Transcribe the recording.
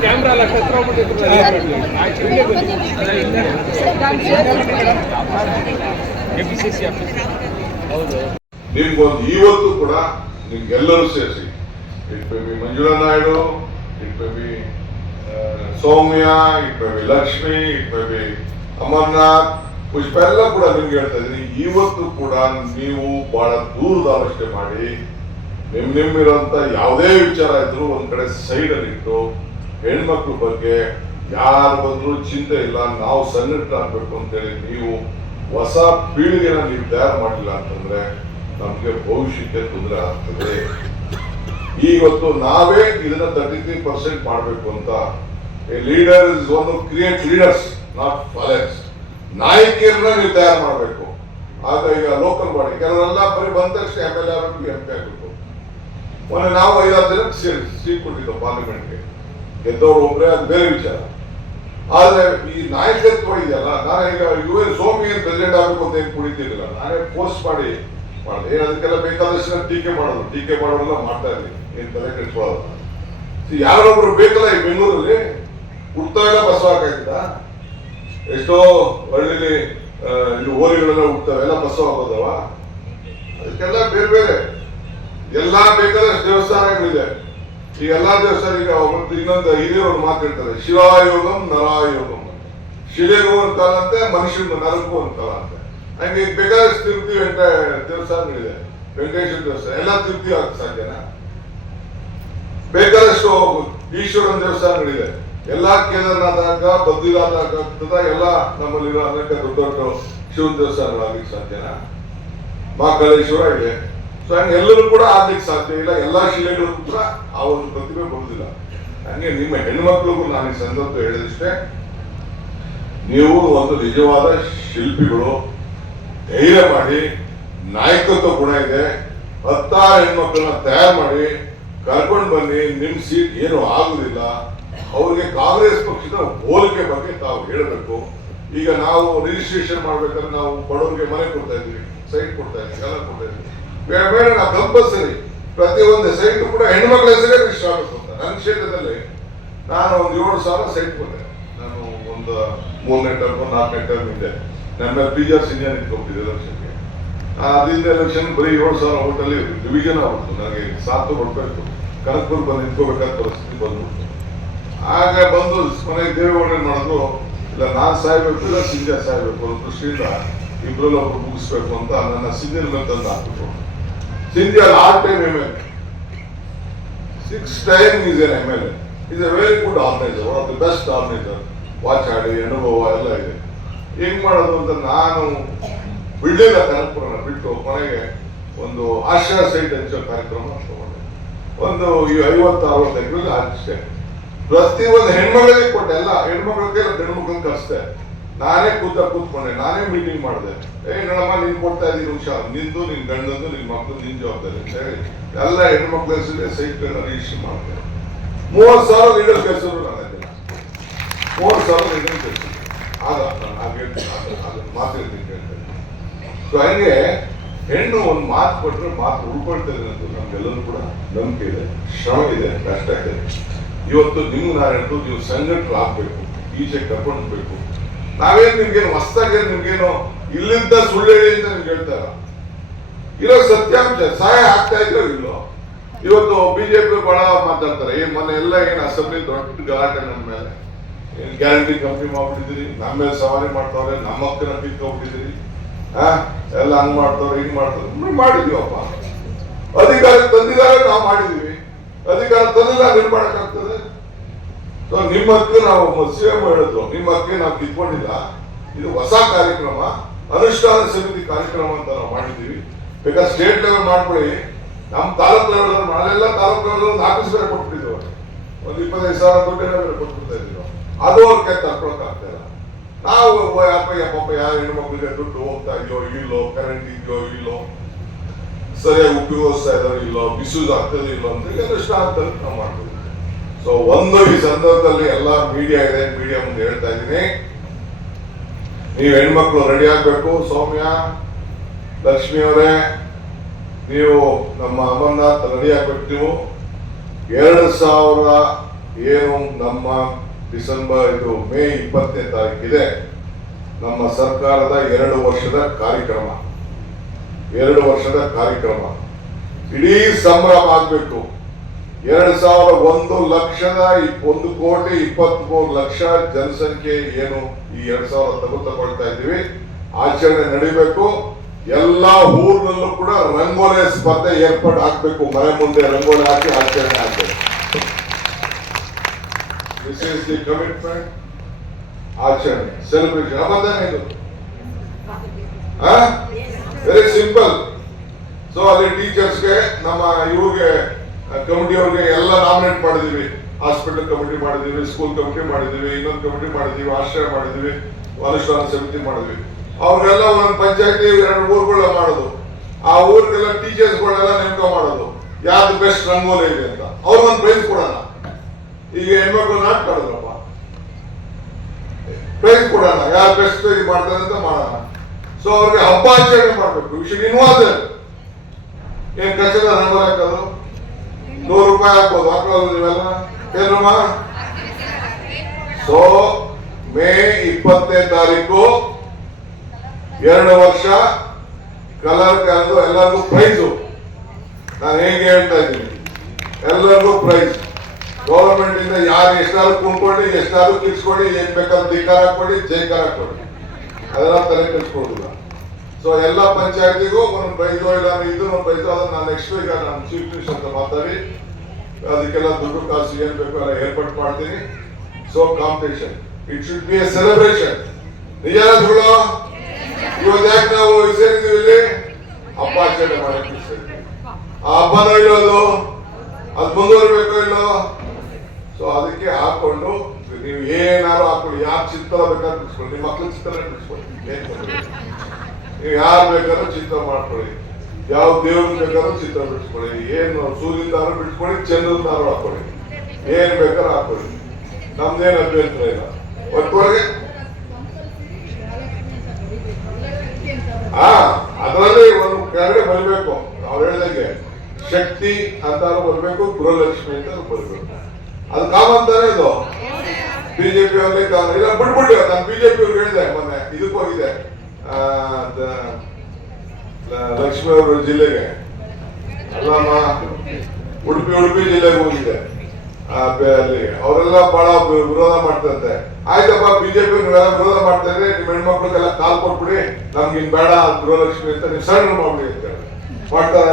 Camera ಎಲ್ಲ ನಿಮ್ಗೊಂದು ಇವತ್ತು ಕೂಡ ನಿಮ್ಗೆಲ್ಲರೂ ಸೇರಿಸಿ it may be Manjula Naidu, it may be Soumya, it may be Lakshmi, it may be Amarnath, Pushpa ಎಲ್ಲ ಕೂಡ ನಿಮ್ಗೆ ಹೇಳ್ತಾ ಇದ್ದೀನಿ. ಇವತ್ತು ಕೂಡ ನೀವು ಬಹಳ ದೂರದ ಆಲೋಚನೆ ಮಾಡಿ ನಿಮ್ಮಿರುವಂತ ಯಾವುದೇ ವಿಚಾರ ಇದ್ರು ಒಂದ್ ಕಡೆ ಸೈಡ್ ಅಲ್ಲಿ ಇಟ್ಟು ಹೆಣ್ಮಕ್ಳ ಬಗ್ಗೆ ಯಾರು ಬಂದ್ರು ಚಿಂತೆ ಇಲ್ಲ, ನಾವು ಸನ್ನದ್ಧರಾಗಬೇಕು ಅಂತೇಳಿ ನೀವು ಹೊಸ ಪೀಳಿಗೆನ ನೀವು ತಯಾರು ಮಾಡಲಿಲ್ಲ ಅಂತಂದ್ರೆ ನಮ್ಗೆ ಭವಿಷ್ಯಕ್ಕೆ ತೊಂದರೆ ಆಗ್ತದೆ. ಇವತ್ತು ನಾವೇ ಇದನ್ನ 33% ಮಾಡಬೇಕು ಅಂತ leader is one create leaders not followers. ನಾಯಕಿಯರನ್ನ ನೀವು ತಯಾರು ಮಾಡಬೇಕು. ಆಗ ಈಗ ಲೋಕಲ್ ಬಾಡಿ ಕೆಲವರೆಲ್ಲ ಬರೀ ಬಂದ ತಕ್ಷಣ MLA ಆಗಬೇಕು, MP ಆಗಬೇಕು. ಮೊನ್ನೆ ನಾವು 5-6 ಜನಕ್ಕೆ ಸೀಟ್ ಕೊಟ್ಟಿದ್ದು ಪಾರ್ಲಿಮೆಂಟ್ಗೆ, ಗೆದ್ದವರು ಒಬ್ಬರೇ, ಅದು ಬೇರೆ ವಿಚಾರ. ಆದ್ರೆ ಈ ನಾಯಕತ್ವ ಇದೆಯಲ್ಲ, ನಾನು ಈಗ ಸೋಮಿ ಪ್ರೆಸಿಡೆಂಟ್ ಆಗಬೇಕು ಅಂತ ಏನು ಕುಡಿತಿರ್ಲಿಲ್ಲ, ನಾನೇ ಪೋಸ್ಟ್ ಮಾಡಿದೆ. ಅದಕ್ಕೆಲ್ಲ ಬೇಕಾದಷ್ಟು ಟೀಕೆ ಮಾಡೋರೆಲ್ಲ ಮಾಡ್ತಾ ಇದ್ದೀನಿ, ಏನ್ ತಲೆ ಕೆಡ್ಸ್ಕೊಳ್ಳೋದು. ಯಾರೊಬ್ರು ಬೇಕಲ್ಲ ಈ ಬೆಂಗಳೂರಲ್ಲಿ ಹುಡ್ತಾವೆಲ್ಲ ಬಸ್ ಹಾಕಿದ್ದ, ಎಷ್ಟೋ ಹಳ್ಳಿಲಿ ಇದು ಓರಿಗಳೆಲ್ಲ ಹುಡ್ತಾವೆ, ಎಲ್ಲ ಬಸ್ ಹಾಕೋದವ. ಅದಕ್ಕೆಲ್ಲ ಬೇರೆ ಬೇರೆ ಎಲ್ಲಾ ಬೇಕಾದಷ್ಟು ದೇವಸ್ಥಾನಗಳಿದೆ. ಈ ಎಲ್ಲಾ ದೇವಸ್ಥಾನ ಈಗ ಇನ್ನೊಂದು ಹಿರಿಯವರು ಮಾತಾಡ್ತಾರೆ, ಶಿಲಾಯೋಗಂ ನರಾಯೋಗಂ. ಶಿಲೆಗೂ ಒಂದು ಕಾಲ ಅಂತೆ, ಮನುಷ್ಯನ ನರಕ್ಕೂ ಒಂದು ಕಾಲ ಅಂತೆ. ಹಂಗೆ ಬೇಕಾದಷ್ಟು ತಿರುಪತಿ ದೇವಸ್ಥಾನಗಳಿದೆ, ವೆಂಕಟೇಶ್ವರ ದೇವಸ್ಥಾನ ಎಲ್ಲ ತಿರುಪತಿ ಆಗಕ್ಕೆ ಸಾಧ್ಯನಾ? ಬೇಕಾದಷ್ಟು ಈಶ್ವರನ ದೇವಸ್ಥಾನಗಳಿದೆ, ಎಲ್ಲಾ ಕೇದಾರನಾಥ, ಬದ್ರಿನಾಥ, ಎಲ್ಲ ನಮ್ಮಲ್ಲಿರೋ ಅನೇಕ ದೊಡ್ಡ ದೊಡ್ಡ ಶಿವನ ದೇವಸ್ಥಾನಗಳಾಗಲಿಕ್ಕೆ ಸಾಧ್ಯನಾ? ಮಹಾಕಾಳೇಶ್ವರ ಇದೆ. ಸೊ ಹಂಗೆ ಎಲ್ಲರೂ ಕೂಡ ಆಗ್ಲಿಕ್ಕೆ ಸಾಧ್ಯ ಇಲ್ಲ. ಎಲ್ಲಾ ಶಿಲೆಗಳಿಗೂ ಕೂಡ ಆ ಒಂದು ಪ್ರತಿಭೆ ಬರುವುದಿಲ್ಲ. ಹಂಗೆ ನಿಮ್ಮ ಹೆಣ್ಮಕ್ಳಿಗೂ ನಾನು ಈ ಸಂದರ್ಭ ಹೇಳಿದಷ್ಟೇ, ನೀವು ಒಂದು ನಿಜವಾದ ಶಿಲ್ಪಿಗಳು, ಧೈರ್ಯ ಮಾಡಿ, ನಾಯಕತ್ವ ಗುಣ ಇದೆ, 10 ಹೆಣ್ಮಕ್ಳನ್ನ ತಯಾರು ಮಾಡಿ ಕರ್ಕೊಂಡು ಬನ್ನಿ. ನಿಮ್ ಸೀಟ್ ಏನು ಆಗುದಿಲ್ಲ. ಅವ್ರಿಗೆ ಕಾಂಗ್ರೆಸ್ ಪಕ್ಷದ ಹೋಲಿಕೆ ಬಗ್ಗೆ ತಾವು ಹೇಳಬೇಕು. ಈಗ ನಾವು ರಿಜಿಸ್ಟ್ರೇಷನ್ ಮಾಡ್ಬೇಕಾದ್ರೆ ನಾವು ಬಡವರಿಗೆ ಮನೆ ಕೊಡ್ತಾ ಇದ್ವಿ, ಸೈಟ್ ಕೊಡ್ತಾ ಇದ್ವಿ, ಎಲ್ಲ ಕೊಡ್ತಾ ಇದ್ವಿ. ಬೇಡ ನಾವು ಕಂಪಲ್ಸರಿ ಪ್ರತಿಯೊಂದು ಸೈಟ್ ಕೂಡ ಹೆಣ್ಮಕ್ಳ ಹೆಸರೇ ರಿಜಿಸ್ಟರ್ ಆಗಬೇಕು ಅಂತ. ನನ್ನ ಕ್ಷೇತ್ರದಲ್ಲಿ ನಾನು ಒಂದು 7,000 ಸೈಟ್ ಕೊಟ್ಟೆ. ನಾನು ಒಂದು 3ನೇ ಟರ್ಮ್ 4ನೇ ಟರ್ಮ್ ಇದೆ. ನನ್ನ PGR ಸೀನಿಯರ್ ನಿಂತ್ಕೊಂಡಿದ್ದೆ ಎಲೆಕ್ಷನ್ಗೆ. ಅದರಿಂದ ಎಲೆಕ್ಷನ್ ಬರೀ 7,000 ಓಟಲ್ಲಿ ಡಿವಿಷನ್ ಆಗ್ಬಿಡ್ತು. ನನಗೆ 7 ಬರ್ಬೇಕು, ಕನಕಪುರ ಬಂದು ನಿಂತ್ಕೋಬೇಕಾದ ಪರಿಸ್ಥಿತಿ ಬಂದ್ಬಿಡ್ತು. ಆಗ ಬಂದು ಮನೆಗೆ ದೇವೇಗೌಡ ಮಾಡಿದ್ರು, ಇಲ್ಲ ನಾನು ಸಾಯ್ಬೇಕು, ಇಲ್ಲ ಸಿಂಧ್ಯಾ ಸಾಯ್ಬೇಕು ಅನ್ನೋ ದೃಷ್ಟಿಯಿಂದ ಇಬ್ಬರಲ್ಲಿ ಒಬ್ರು ಮುಗಿಸ್ಬೇಕು ಅಂತ ನನ್ನ ಸಿಂಧ್ಯನ ಮೇಲೆ ತಂದು ಹಾಕ್ಬಿಟ್ರು. Sindhya 6 time MLA, 6 time is an MLA. Is a very good organiser, one of the best organiser. ವಾಚಾಡಿ ಅನುಭವ ಎಲ್ಲ ಇದೆ. ಹೆಂಗ್ ಮಾಡೋದು ಅಂತ ನಾನು ಬಿಡಲಿಲ್ಲ. ಕನಕಪುರನ ಬಿಟ್ಟು ಕೊನೆಗೆ ಒಂದು ಆಶ್ರಯ ಸೈಟ್ ಹಂಚೋ ಕಾರ್ಯಕ್ರಮ ತಗೊಂಡೆ. ಒಂದು 50-60 ಎಕರೆಗೆ ಅಷ್ಟೇ. ಪ್ರತಿಯೊಂದು ಹೆಣ್ಮಗಳಿಗೆ ಕೊಟ್ಟೆ, ಎಲ್ಲ ಹೆಣ್ಮಕ್ಳಿಗೆ ಗಂಡ್ಮಕ್ಳನ್ನ ಕಳಿಸ್ದೆ. ನಾನೇ ಕೂತ್ಕೊಂಡೆ, ನಾನೇ ಮೀಟಿಂಗ್ ಮಾಡಿದೆ. ನೋಡಮ್ಮ ನೀನ್ ಕೊಡ್ತಾ ಇದ್ದೀನಿ, ಹುಷಾರ್, ನಿಂದು, ನಿನ್ ಗಂಡಂದು, ನಿನ್ ಮಕ್ಕಳು, ನಿನ್ ಜವಾಬ್ದಾರಿ ಅಂತ ಹೇಳಿ ಎಲ್ಲ ಹೆಣ್ಮಕ್ಳ ಹೆಸರಿಗೆ ಸೈಟ್ಗಳನ್ನ ರಿಜಿಸ್ಟರ್ ಮಾಡಿದೆ. 30,000 ಲೀಡರ್ ಕೆಲಸರು ನಾನು 30,000 ಲೀಡರ್ ಕೆಲಸ ಆಗ ನಾನು ಹೇಳ್ತೀನಿ, ಮಾತಾಡ್ತೀನಿ ಕೇಳ್ತೇನೆ. ಸೊ ಹಂಗೆ ಹೆಣ್ಣು ಒಂದು ಮಾತು ಕೊಟ್ಟರೆ ಮಾತು ಉಳ್ಕೊಳ್ತದೆ ಅಂತ ನಮ್ಗೆಲ್ಲರೂ ಕೂಡ ನಂಬಿಕೆ ಇದೆ, ಶ್ರಮ ಇದೆ, ಕಷ್ಟ ಇದೆ. ಇವತ್ತು ನಿಮ್ಗೆ ನಾನು ಹೇಳ್ತು, ನೀವು ಸಂಘಟನೆ ಆಗ್ಬೇಕು, ಈಚೆ ಕರ್ಕೊಂಡ್ಬೇಕು. ನಾವೇನು ನಿಮ್ಗೇನು ಹೊಸ್ದಾಗಿ ನಿಮ್ಗೇನು ಇಲ್ಲಿಂದ ಸುಳ್ಳು ಹೇಳಿ ಅಂತ ನಿಮ್ಗೆ ಹೇಳ್ತಾರ. ಇರೋ ಸತ್ಯಾಂಶ ಸಹಾಯ ಆಗ್ತಾ ಇದ್ರೋ ಇಲ್ಲೋ. ಇವತ್ತು ಬಿಜೆಪಿ ಬಹಳ ಮಾತಾಡ್ತಾರೆ, ಮೊನ್ನೆ ಎಲ್ಲ ಏನು ಅಸೆಂಬ್ಲಿ ದೊಡ್ಡ ಗಲಾಟೆ ನನ್ನ ಮೇಲೆ, ಏನ್ ಗ್ಯಾರಂಟಿ ಕಂಪ್ನಿ ಮಾಡ್ಬಿಟ್ಟಿದ್ದೀರಿ, ನಮ್ಮ ಮೇಲೆ ಸವಾರಿ ಮಾಡ್ತಾವ್ರೆ, ನಮ್ಮ ಹಕ್ಕನ್ನ ಕಿತ್ಕೊಂಡ್ಬಿಟ್ಟಿದ್ದೀರಿ, ಎಲ್ಲ ಹಂಗ್ ಮಾಡ್ತಾವ್ರೆ, ಹಿಂಗ್ ಮಾಡ್ತಾರೆ. ಮಾಡಿದೀವಪ್ಪ, ಅಧಿಕಾರ ತಂದಿದ್ದಾರೆ, ನಾವು ಮಾಡಿದೀವಿ. ಅಧಿಕಾರ ತಂದಿಲ್ಲ, ನಿರ್ಮಾಣಕ್ಕಾಗ್ತದೆ. ಸೊ ನಿಮ್ಮ ಹಕ್ಕು ನಾವು CM ಹೇಳಿದ್ರು, ನಿಮ್ಮ ಹಕ್ಕೆ ನಾವು ಕಿತ್ಕೊಂಡಿಲ್ಲ. ಇದು ಹೊಸ ಕಾರ್ಯಕ್ರಮ, ಅನುಷ್ಠಾನ ಸಮಿತಿ ಕಾರ್ಯಕ್ರಮ ಅಂತ ನಾವು ಮಾಡಿದ್ದೀವಿ. ಬೇಕಾದ್ರೆ ಸ್ಟೇಟ್ ಲೆವೆಲ್ ಮಾಡ್ಕೊಳ್ಳಿ. ನಮ್ಮ ತಾಲೂಕ್ ಲೆವೆಲ್ ನಾಳೆಲ್ಲ ತಾಲೂಕ್ ಲೆವೆಲ್ ಒಂದು ಆಫೀಸ್ ಬೇರೆ ಕೊಟ್ಬಿಟ್ಟಿದ್ವಿ, ಒಂದು 25,000 ದುಡ್ಡೇನೋ ಬೇರೆ ಕೊಟ್ಬಿಡ್ತಾ ಇದ್ದೀವಿ. ಅದು ಅವ್ರ ಕೈ ತರ್ಕೊಳಕ್ ಆಗ್ತಾ ಇಲ್ಲ. ನಾವು ಪಾಪ ಯಾರ ಹೆಣ್ಮಕ್ಳಿಗೆ ದುಡ್ಡು ಹೋಗ್ತಾ ಇದೆಯೋ ಇಲ್ಲೋ, ಕರೆಂಟ್ ಇದೆಯೋ ಇಲ್ಲೋ, ಸರಿಯಾಗಿ ಉಪಯೋಗಿಸ್ತಾ ಇದಾರೋ ಇಲ್ಲೋ, ಮಿಸ್ಯೂಸ್ ಆಗ್ತದೆ ಇಲ್ಲೋ ಅಂತ ಅನುಷ್ಠಾನ ನಾವು ಮಾಡ್ತೀವಿ. ಸೊ ಒಂದು ಈ ಸಂದರ್ಭದಲ್ಲಿ ಎಲ್ಲ ಮೀಡಿಯಾ ಇದೆ, ಮೀಡಿಯಾ ಮುಂದೆ ಹೇಳ್ತಾ ಇದ್ದೀನಿ, ನೀವು ಹೆಣ್ಮಕ್ಳು ರೆಡಿ ಆಗ್ಬೇಕು. ಸೌಮ್ಯ, ಲಕ್ಷ್ಮಿ ಅವರೇ, ನೀವು ನಮ್ಮ ಅಮರ್ನಾಥ್ ರೆಡಿ ಆಗ್ಬೇಕು. ನೀವು 2000 ಏನು ನಮ್ಮ ಮೇ 20ನೇ ತಾರೀಕಿದೆ ನಮ್ಮ ಸರ್ಕಾರದ 2 ವರ್ಷದ ಕಾರ್ಯಕ್ರಮ. 2 ವರ್ಷದ ಕಾರ್ಯಕ್ರಮ ಇಡೀ ಸಂಭ್ರಮ ಆಗ್ಬೇಕು. 1,01,23,23,00,000 ಜನಸಂಖ್ಯೆ ಏನು ಈ 2000 ತಗೊಳ್ತಾ ಇದ್ದೀವಿ, ಆಚರಣೆ ನಡಿಬೇಕು. ಎಲ್ಲಾ ಊರಿನಲ್ಲೂ ಕೂಡ ರಂಗೋಲಿ ಸ್ಪರ್ಧೆ ಏರ್ಪಾಡು ಆಗ್ಬೇಕು. ಮನೆ ಮುಂದೆ ರಂಗೋಲಿ ಹಾಕಿ ಆಚರಣೆ ಆಗ್ಬೇಕು. This is the commitment. ಆಚರಣೆ, ಸೆಲೆಬ್ರೇಷನ್ ಅಬದ್ಧನೇ ಇದು. Very simple. ಸೊ ಅಲ್ಲಿ ಟೀಚರ್ಸ್ಗೆ, ನಮ್ಮ ಇವ್ರಿಗೆ ಕಮಿಟಿ ಅವ್ರಿಗೆ ಎಲ್ಲ ನಾಮಿನೇಟ್ ಮಾಡಿದೀವಿ. ಹಾಸ್ಪಿಟಲ್ ಕಮಿಟಿ ಮಾಡಿದೀವಿ, ಸ್ಕೂಲ್ ಕಮಿಟಿ ಮಾಡಿದೀವಿ, ಇನ್ನೊಂದು ಕಮಿಟಿ ಮಾಡಿದೀವಿ, ಆಶ್ರಯ ಮಾಡಿದೀವಿ, ಅನುಷ್ಠಾನ ಸಮಿತಿ ಮಾಡಿದ್ವಿ. ಅವ್ರಿಗೆಲ್ಲ ಒಂದೊಂದು ಪಂಚಾಯತಿ 2 ಊರುಗಳ ಮಾಡೋದು. ಆ ಊರಿಗೆಲ್ಲ ಟೀಚರ್ಸ್ಗಳೆಲ್ಲ ನೇಮಕ ಮಾಡೋದು. ಯಾವ್ದು ಬೆಸ್ಟ್ ರಂಗೋಲಿ ಇದೆ ಅಂತ ಅವ್ರಿಗೊಂದು ಪ್ರೈಸ್ ಕೊಡೋಣ. ಈಗ ಹೆಣ್ಮಕ್ಳು ನಾಟಕ ಆಡಿದ್ರಪ್ಪ, ಪ್ರೈಸ್ ಕೊಡೋಣ. ಯಾರು ಬೆಸ್ಟ್ ಇದು ಮಾಡ್ತಾರೆ ಅಂತ ಮಾಡೋಣ. ಸೊ ಅವ್ರಿಗೆ ಹಬ್ಬ ಆಚರಣೆ ಮಾಡ್ಬೇಕು. We should involve them. ಏನ್ ಕಚೇರಿ ರಂಗೋಲಿ ಹಾಕೋದು, 100 ರೂಪಾಯಿ ಹಾಕ್ಬೋದು. ಹಾಕೋದು ನೀವೆಲ್ಲ ಏನ್ರಮ್ಮ? ಸೊ ಮೇ 20ನೇ ತಾರೀಕು 2 ವರ್ಷ ಕಲರ್ ಕರೆದು ಎಲ್ಲರಿಗೂ ಪ್ರೈಸು. ನಾನು ಹೇಗೆ ಹೇಳ್ತಾ ಇದ್ದೀನಿ, ಎಲ್ಲರಿಗೂ ಪ್ರೈಸ್. ಗೌರ್ಮೆಂಟ್ ಇಂದ ಯಾರು ಎಷ್ಟಾದ್ರು ಕುಣ್ಕೊಳ್ಳಿ, ಎಷ್ಟಾದ್ರು ಕಿರ್ಸ್ಕೊಳ್ಳಿ, ಏನ್ ಬೇಕಾದ್ರೂ ಧಿಕಾರ ಕೊಡಿ, ಜೈಕಾರ ಕೊಡಿ, ಅದೆಲ್ಲ ತಲೆ ಕೆಡಿಸ್ಕೊಳ್ಳೋದಿಲ್ಲ. ಸೊ ಎಲ್ಲ ಪಂಚಾಯತಿಗೂ ಒಂದು ಪ್ರೈಸು, ಇಲ್ಲ ಇದನ್ನು ಪ್ರೈಸು. ಅದನ್ನ ನಾನು ನೆಕ್ಸ್ಟ್ ವೀಕ್ ನಾನು ಚೀಫ್ ಮಿನಿಸ್ಟರ್ ಅಂತ ಮಾತಾಡಿ ಅದಕ್ಕೆಲ್ಲ ದುಡ್ಡು ಕಾಸು ಏನ್ ಬೇಕು ಎಲ್ಲ ಏರ್ಪಾಟ್ ಮಾಡ್ತೀನಿ. So competition, it should be a celebration. ನಿಜಾನಗಳು ಇವತ್ತು ಯಾಕೆ ನಾವು ಸೇರಿದ್ದೀವಿ ಇಲ್ಲಿ? ಹಬ್ಬ ಆಚರಣೆ ಮಾಡಕ್ಕೆ ಸೇರಿದ್ದೀವಿ. ಆ ಹಬ್ಬನ ಇಲ್ಲೋದು ಅದು ಮುಂದುವರಿಬೇಕು ಇಲ್ಲೋ? ಸೊ ಅದಕ್ಕೆ ಹಾಕೊಂಡು ನೀವು ಏನಾರು ಹಾಕೊಳ್ಳಿ. ಯಾರು ಚಿತ್ರ ಬೇಕಾದ್ರೂ ಬಿಡಿಸ್ಕೊಳ್ಳಿ, ನಿಮ್ಮ ಮಕ್ಳ ಚಿತ್ರ ಬಿಡಿಸ್ಕೊಳ್ಳಿ. ನೀವು ಯಾರು ಬೇಕಾದ್ರೂ ಚಿತ್ರ ಮಾಡ್ಕೊಳ್ಳಿ, ಯಾವ ದೇವ್ರ ಬೇಕಾದ್ರೂ ಚಿತ್ರ ಬಿಡಿಸ್ಕೊಳ್ಳಿ. ಏನು ಸೂರ್ಯದಾರು ಬಿಡಿಸ್ಕೊಳ್ಳಿ, ಚಂದ್ರದಾರು ಹಾಕೊಳ್ಳಿ, ಏನ್ ಬೇಕಾದ್ರೂ ಹಾಕೊಳ್ಳಿ. ನಮ್ದೇನು ಅಭ್ಯಂತರ ಇಲ್ಲ. ಒಟ್ಟೊಳಗೆ ಅದರಲ್ಲಿ ಒಂದು ಕೆಳಗಡೆ ಬರಬೇಕು. ಅವ್ರು ಹೇಳ್ದಂಗೆ ಶಕ್ತಿ ಅಂತ ಬರ್ಬೇಕು, ಗೃಹಲಕ್ಷ್ಮಿ ಅಂತ ಬರ್ಬೇಕು. ಅದು ಕಾಮಂತಾನೆ ಇದು. ಬಿಜೆಪಿ ಅವ್ರಿಗೆ ಇಲ್ಲ ಬಿಟ್ಬಿಟ್ಟು ನಾನು ಬಿಜೆಪಿ ಅವ್ರಿಗೆ ಹೇಳಿದೆ ಮೊನ್ನೆ, ಇದಕ್ಕೆ ಹೋಗಿದೆ ಲಕ್ಷ್ಮಿ ಅವ್ರ ಜಿಲ್ಲೆಗೆ, ಅಲ್ಲಮ್ಮ ಉಡುಪಿ ಜಿಲ್ಲೆಗೆ ಹೋಗಿದೆ. ಅಲ್ಲಿ ಅವರೆಲ್ಲ ಬಹಳ ವಿರೋಧ ಮಾಡ್ತಂತೆ. ಆಯ್ತಪ್ಪ, ಬಿಜೆಪಿ ನೀವೆಲ್ಲ ವಿರೋಧ ಮಾಡ್ತಾ ಇದ್ರೆ ನಿಮ್ಮ ಹೆಣ್ಮಕ್ಳಿಗೆಲ್ಲ ಕಾಲ್ ಕೊಟ್ಬಿಡಿ, ನಮ್ಗೆ ಇನ್ ಬೇಡ ಗೃಹಲಕ್ಷ್ಮಿ ಅಂತ ನೀವು ಸಣ್ಣ ಮಾಡ್ಬಿಡಿ ಅಂತ ಮಾಡ್ತಾರ.